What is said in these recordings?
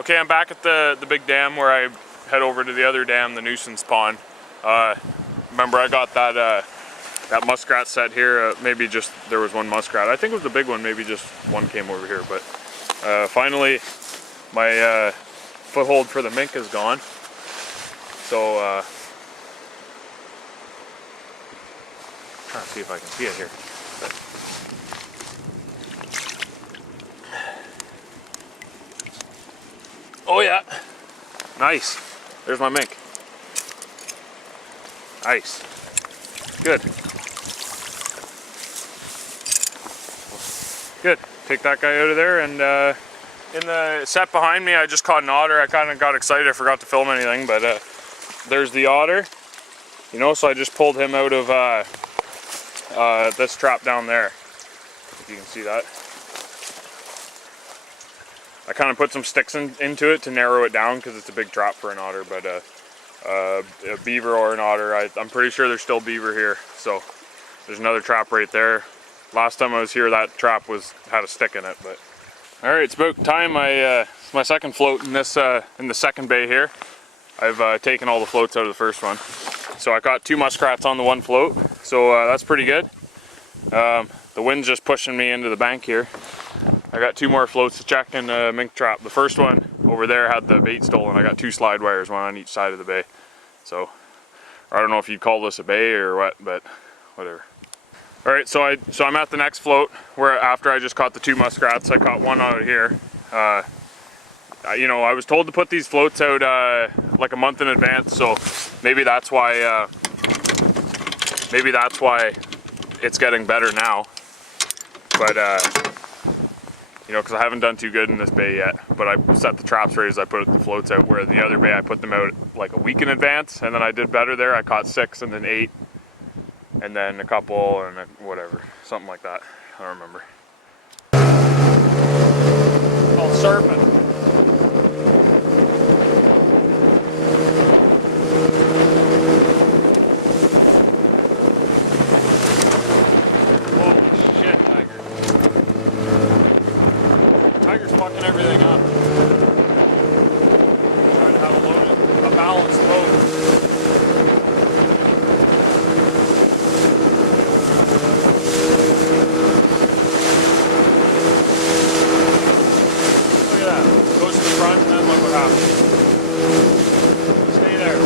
Okay, I'm back at the big dam where I head over to the other dam, the nuisance pond. Remember I got that that muskrat set here. Maybe just there was one muskrat. I think it was the big one. Maybe just one came over here. But finally, my foothold for the mink is gone. So trying to see if I can see it here. Oh yeah, nice. There's my mink. Nice. Good. Good. Take that guy out of there, and in the set behind me I just caught an otter. I kind of got excited, I forgot to film anything, but there's the otter. You know, so I just pulled him out of this trap down there. If you can see that. I kind of put some sticks into it to narrow it down because it's a big trap for an otter, but a beaver or an otter, I'm pretty sure there's still beaver here. So there's another trap right there. Last time I was here, that trap had a stick in it. But all right, it's about time. It's my second float in this in the second bay here. I've taken all the floats out of the first one, so I got 2 muskrats on the one float. So that's pretty good. The wind's just pushing me into the bank here. I got 2 more floats to check in the mink trap. The first one over there had the bait stolen. I got 2 slide wires, one on each side of the bay. So I don't know if you'd call this a bay or what, but whatever. All right, so I'm at the next float where after I just caught the 2 muskrats, I caught one out here. You know, I was told to put these floats out like a month in advance, so maybe that's why it's getting better now. But you know, because I haven't done too good in this bay yet, but I set the traps right as I put the floats out, where the other bay I put them out like a week in advance, and then I did better there. I caught 6 and then 8, and then a couple, and then whatever, something like that. I don't remember. Oh, surfing. Fucking everything up. Trying to have a balanced boat. Look at that. Goes to the front and then look what happens. Stay there.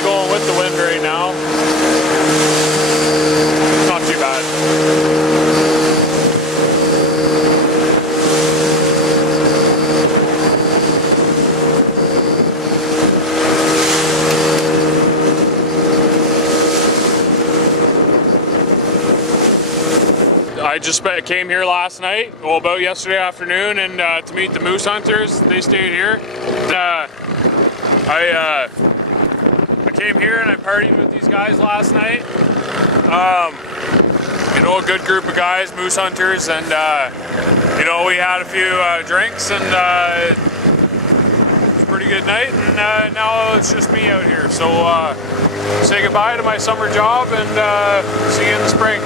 Going with the wind right now. It's not too bad. I just came here last night, well, about yesterday afternoon, and to meet the moose hunters. They stayed here. I came here and I partied with these guys last night. You know, a good group of guys, moose hunters, and you know, we had a few drinks, and it was a pretty good night. And now it's just me out here. So say goodbye to my summer job, and see you in the spring.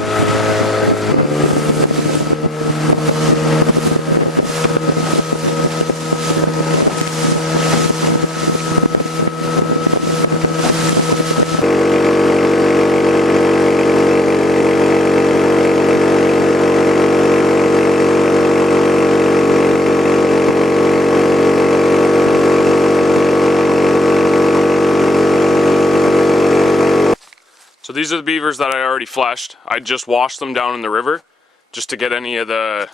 So these are the beavers that I already fleshed. I just washed them down in the river just to get any of the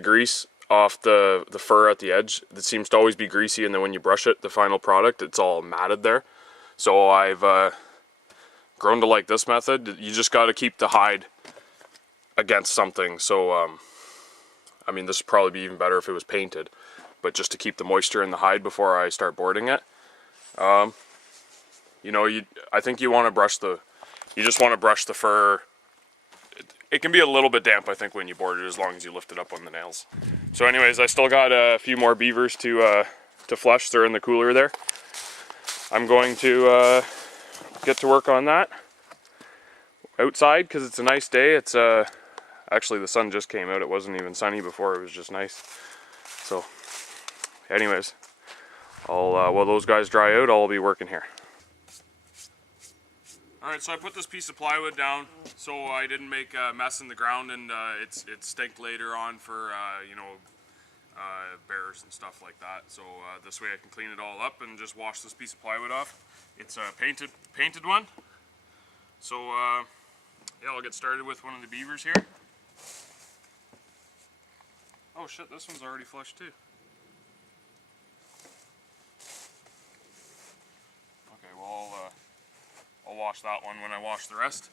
grease off the fur at the edge. It seems to always be greasy, and then when you brush it, the final product, it's all matted there. So I've grown to like this method. You just got to keep the hide against something. So I mean, this would probably be even better if it was painted, but just to keep the moisture in the hide before I start boarding it. You know, I think you want to brush you just want to brush the fur. It can be a little bit damp, I think, when you board it, as long as you lift it up on the nails. So anyways, I still got a few more beavers to to flush. They're in the cooler there. I'm going to get to work on that outside because it's a nice day. It's actually the sun just came out. It wasn't even sunny before. It was just nice. So anyways, while those guys dry out, I'll be working here. Alright, so I put this piece of plywood down so I didn't make a mess in the ground and it stink later on for you know, bears and stuff like that. So this way I can clean it all up and just wash this piece of plywood off. It's a painted one. So yeah, I'll get started with one of the beavers here. Oh shit, this one's already flushed too. Okay, well I'll wash that one when I wash the rest.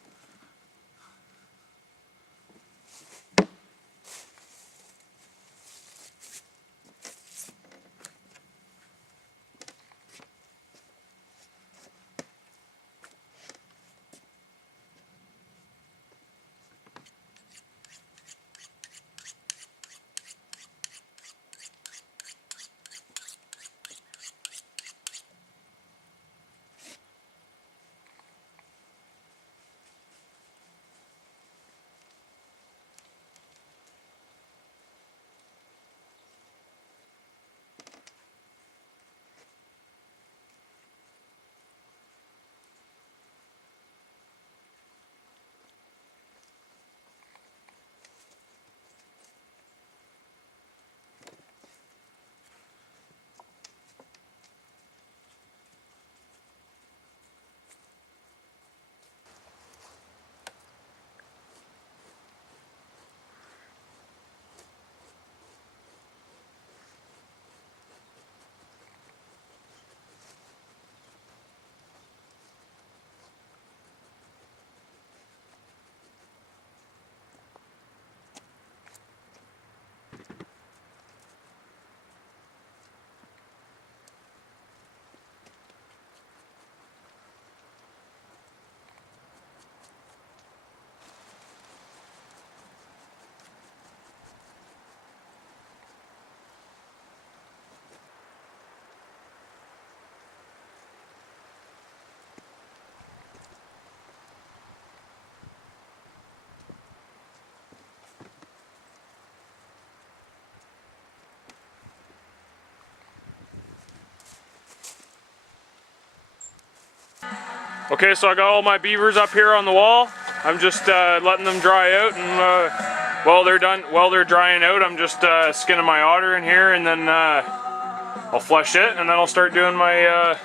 Okay, so I got all my beavers up here on the wall. I'm just letting them dry out, and while they're drying out, I'm just skinning my otter in here, and then I'll flush it, and then I'll start doing my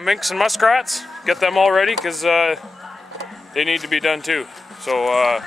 minks and muskrats. Get them all ready because they need to be done too. So.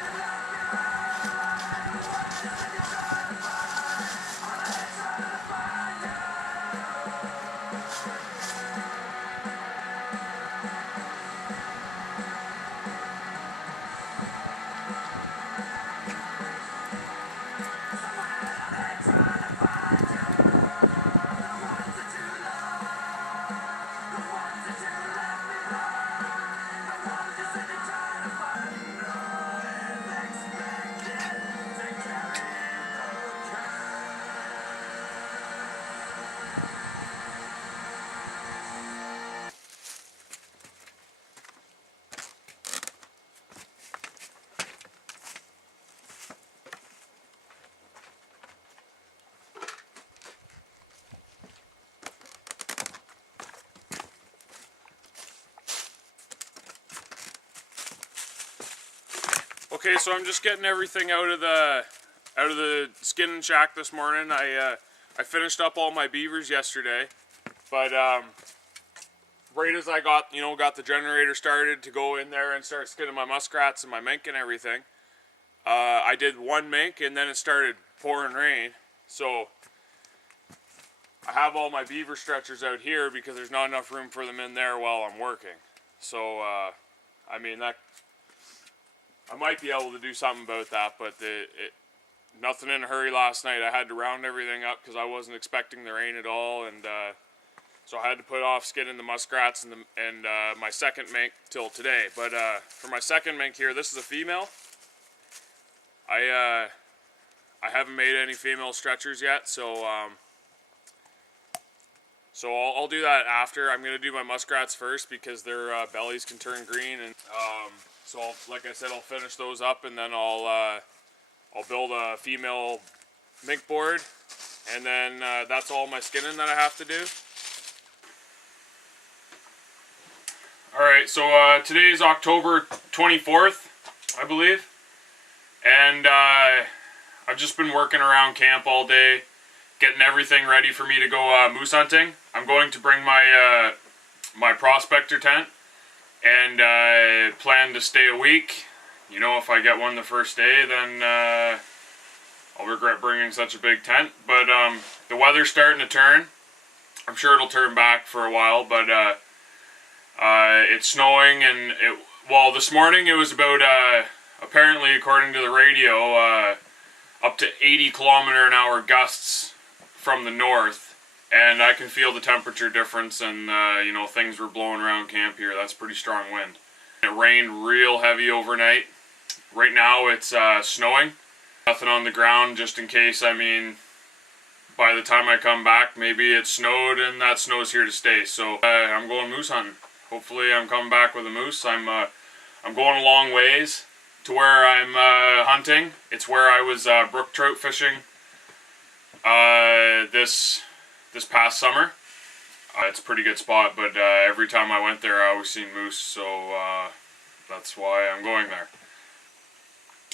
Okay, so I'm just getting everything out of the skinning shack this morning. I finished up all my beavers yesterday, but right as I got the generator started to go in there and start skinning my muskrats and my mink and everything, I did one mink and then it started pouring rain. So I have all my beaver stretchers out here because there's not enough room for them in there while I'm working. So I mean, that I might be able to do something about that, but nothing in a hurry last night. I had to round everything up because I wasn't expecting the rain at all, and so I had to put off skinning the muskrats and my second mink till today. But for my second mink here, this is a female. I haven't made any female stretchers yet, so So I'll do that after. I'm gonna do my muskrats first because their bellies can turn green, and so like I said, I'll finish those up, and then I'll build a female mink board, and then that's all my skinning that I have to do. Alright, so today is October 24th, I believe, and I've just been working around camp all day, getting everything ready for me to go moose hunting. I'm going to bring my my prospector tent, and plan to stay a week. You know, if I get one the first day, then I'll regret bringing such a big tent. But the weather's starting to turn. I'm sure it'll turn back for a while, but it's snowing, and well, this morning it was about, apparently according to the radio, up to 80-kilometer-an-hour gusts from the north, and I can feel the temperature difference, and you know, things were blowing around camp here. That's pretty strong wind. It rained real heavy overnight. Right now it's snowing. Nothing on the ground, just in case. I mean, by the time I come back, maybe it snowed and that snow's here to stay. So I'm going moose hunting. Hopefully I'm coming back with a moose. I'm going a long ways to where I'm hunting. It's where I was brook trout fishing this past summer. It's a pretty good spot, but every time I went there I always seen moose, so that's why I'm going there.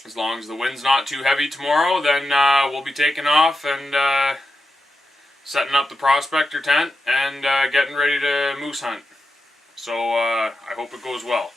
As long as the wind's not too heavy tomorrow, then we'll be taking off and setting up the prospector tent and getting ready to moose hunt. So I hope it goes well.